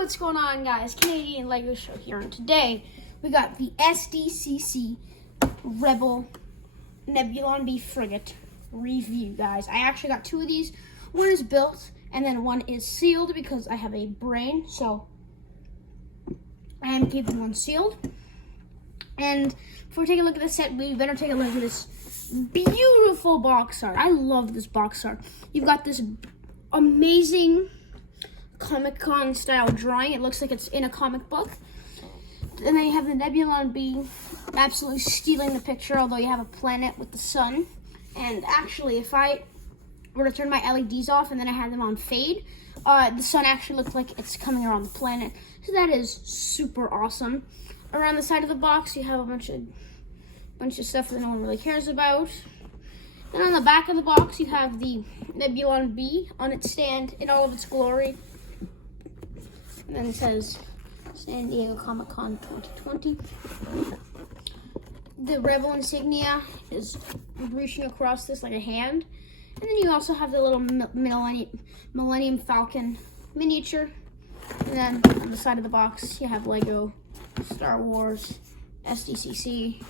What's going on, guys? Canadian Lego Show here, and today we got the SDCC Rebel Nebulon B frigate review, guys. I actually got two of these. One is built and then one is sealed because I have a brain, so I am keeping one sealed. And before we take a look at the set, we better take a look at this beautiful box art. I love this box art. You've got this amazing Comic-Con style drawing. It looks like it's in a comic book. And then you have the Nebulon B absolutely stealing the picture, although you have a planet with the sun. And actually, if I were to turn my LEDs off and then I had them on fade, the sun actually looked like it's coming around the planet. So that is super awesome. Around the side of the box, you have a bunch of stuff that no one really cares about. Then on the back of the box, you have the Nebulon B on its stand in all of its glory. And then it says San Diego Comic-Con 2020. The Rebel insignia is reaching across this like a hand. And then you also have the little Millennium Falcon miniature. And then on the side of the box, you have Lego, Star Wars, SDCC,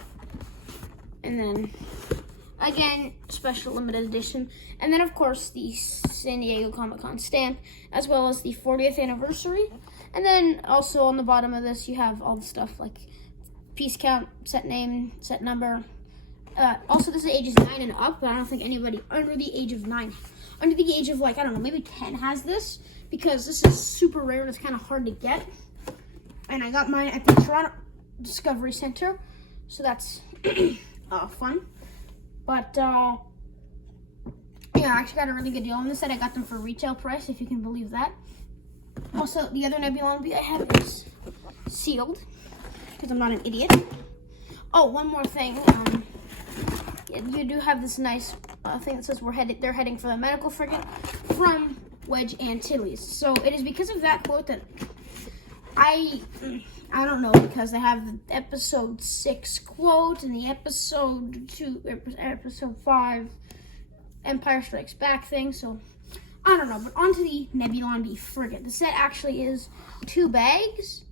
and then again, special limited edition. And then of course the San Diego Comic-Con stamp, as well as the 40th anniversary. And then also on the bottom of this, you have all the stuff like piece count, set name, set number. Also, this is ages 9 and up, but I don't think anybody under the age of 9, under the age of like, I don't know, maybe 10 has this, because this is super rare and it's kind of hard to get. And I got mine at the Toronto Discovery Center, so that's fun. But yeah, I actually got a really good deal on this set. I got them for retail price, if you can believe that. Also, the other Nebulon B I have is sealed, because I'm not an idiot. Oh, one more thing. You do have this nice thing that says they're heading for the medical frigate from Wedge Antilles. So it is because of that quote that I don't know, because they have the episode 6 quote and the episode 5 Empire Strikes Back thing, so I don't know. But onto the Nebulon B frigate. The set actually is 2 bags,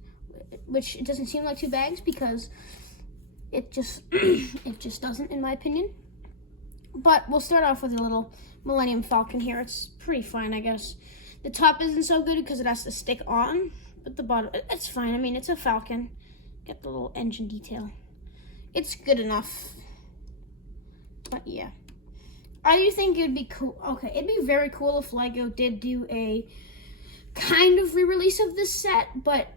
which it doesn't seem like 2 bags because it just it just doesn't, in my opinion. But we'll start off with a little Millennium Falcon here. It's pretty fine, I guess. The top isn't so good because it has to stick on. But the bottom, it's fine. I mean, it's a Falcon. Get the little engine detail. It's good enough. But yeah. I do think it'd be cool. Okay, it'd be very cool if Lego did do a kind of re-release of this set, but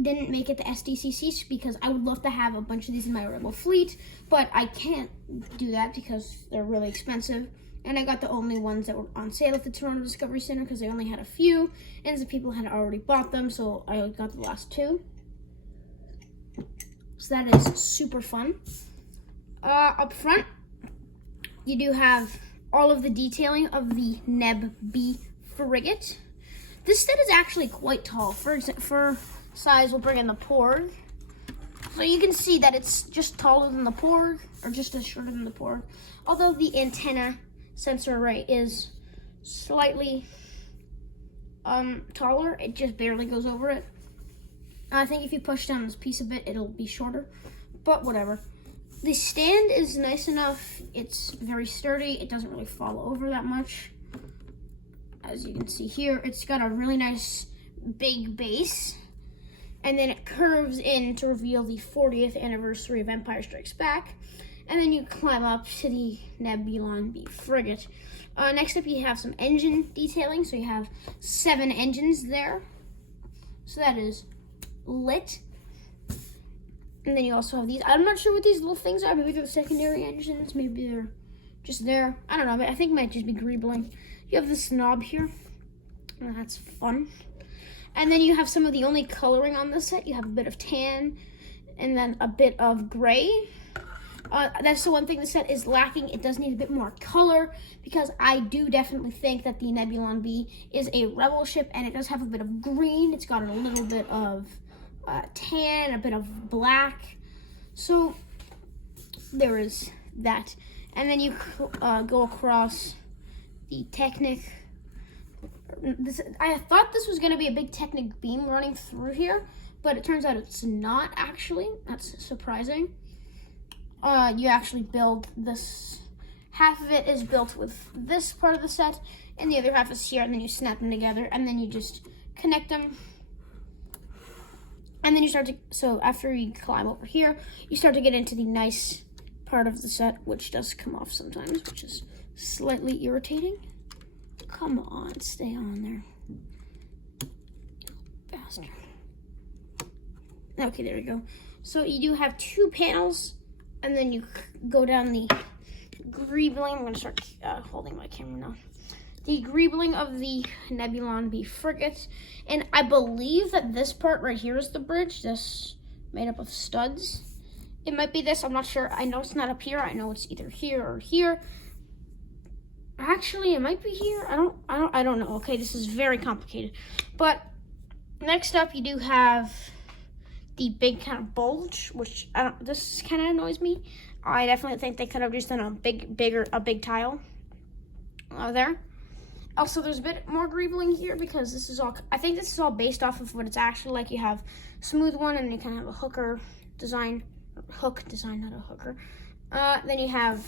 didn't make it to SDCC because I would love to have a bunch of these in my Rebel fleet, but I can't do that because they're really expensive. And I got the only ones that were on sale at the Toronto Discovery Center because they only had a few, and the people had already bought them, so I got the last 2. So that is super fun. Up front, you do have all of the detailing of the Neb B frigate. This set is actually quite tall. For size, we'll bring in the Porg. So you can see that it's just taller than the Porg, or just as shorter than the Porg. Although the antenna sensor array is slightly taller, it just barely goes over it. I think if you push down this piece of it, it'll be shorter, but whatever. The stand is nice enough. It's very sturdy. It doesn't really fall over that much. As you can see here, it's got a really nice big base, and then it curves in to reveal the 40th anniversary of Empire Strikes Back. And then you climb up to the Nebulon B frigate. Next up, you have some engine detailing. So you have 7 engines there. So that is lit. And then you also have these. I'm not sure what these little things are. Maybe they're the secondary engines. Maybe they're just there. I don't know. I think it might just be greebling. You have this knob here. And that's fun. And then you have some of the only coloring on this set. You have a bit of tan and then a bit of gray. That's the one thing the set is lacking. It does need a bit more color because I do definitely think that the Nebulon B is a Rebel ship, and it does have a bit of green. It's got a little bit of tan, a bit of black. So there is that. And then you go across the Technic I thought this was going to be a big Technic beam running through here, but it turns out it's not actually. That's surprising. You actually build this. Half of it is built with this part of the set, and the other half is here, and then you snap them together, and then you just connect them. And then you start to, so after you climb over here, you start to get into the nice part of the set, which does come off sometimes, which is slightly irritating. Come on, stay on there. Bastard. Okay, there we go. So you do have 2 panels, and then you go down the greebling. I'm going to start holding my camera now. The greebling of the Nebulon B frigate. And I believe that this part right here is the bridge. This made up of studs. It might be this. I'm not sure. I know it's not up here. I know it's either here or here. Actually, it might be here. I don't know. Okay, this is very complicated. But next up, you do have the big kind of bulge, which this kind of annoys me. I definitely think they could have just done a big tile there. Also, there's a bit more greebling here because this is all, I think this is all based off of what it's actually like. You have smooth one, and you kind of have a hook design, not a hooker. Then you have,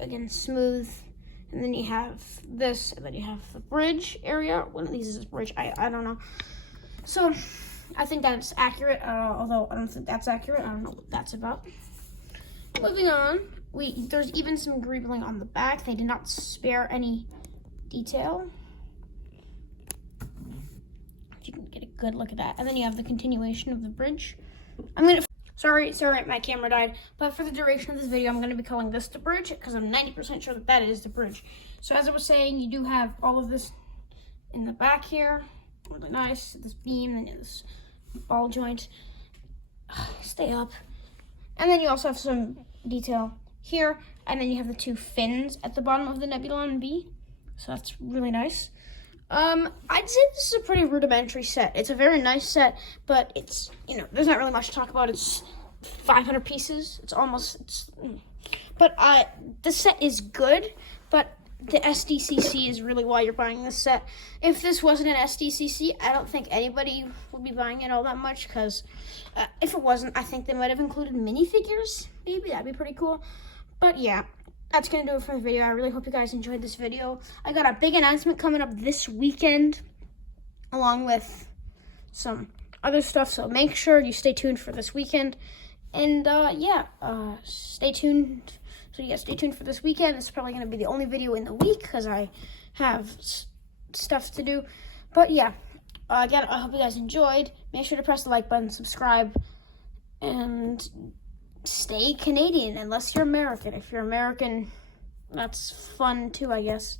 again, smooth, and then you have this, and then you have the bridge area. One of these is a bridge, I don't know. So, I think that's accurate, although I don't think that's accurate. I don't know what that's about. Moving on, there's even some greebling on the back. They did not spare any detail. You can get a good look at that. And then you have the continuation of the bridge. Sorry, my camera died. But for the duration of this video, I'm going to be calling this the bridge because I'm 90% sure that that is the bridge. So as I was saying, you do have all of this in the back here. Really nice. This beam, then this ball joint. Stay up. And then you also have some detail here. And then you have the 2 fins at the bottom of the Nebulon B. So that's really nice. I'd say this is a pretty rudimentary set. It's a very nice set, but it's, there's not really much to talk about. It's 500 pieces. But the set is good, but the SDCC is really why you're buying this set. If this wasn't an SDCC, I don't think anybody would be buying it all that much, because if it wasn't, I think they might have included minifigures. Maybe that'd be pretty cool. But yeah, that's going to do it for the video. I really hope you guys enjoyed this video. I got a big announcement coming up this weekend, along with some other stuff, so make sure you stay tuned for this weekend. And stay tuned. So yeah, stay tuned for this weekend. This is probably going to be the only video in the week because I have stuff to do. But yeah, again, I hope you guys enjoyed. Make sure to press the like button, subscribe, and stay Canadian unless you're American. If you're American, that's fun too, I guess.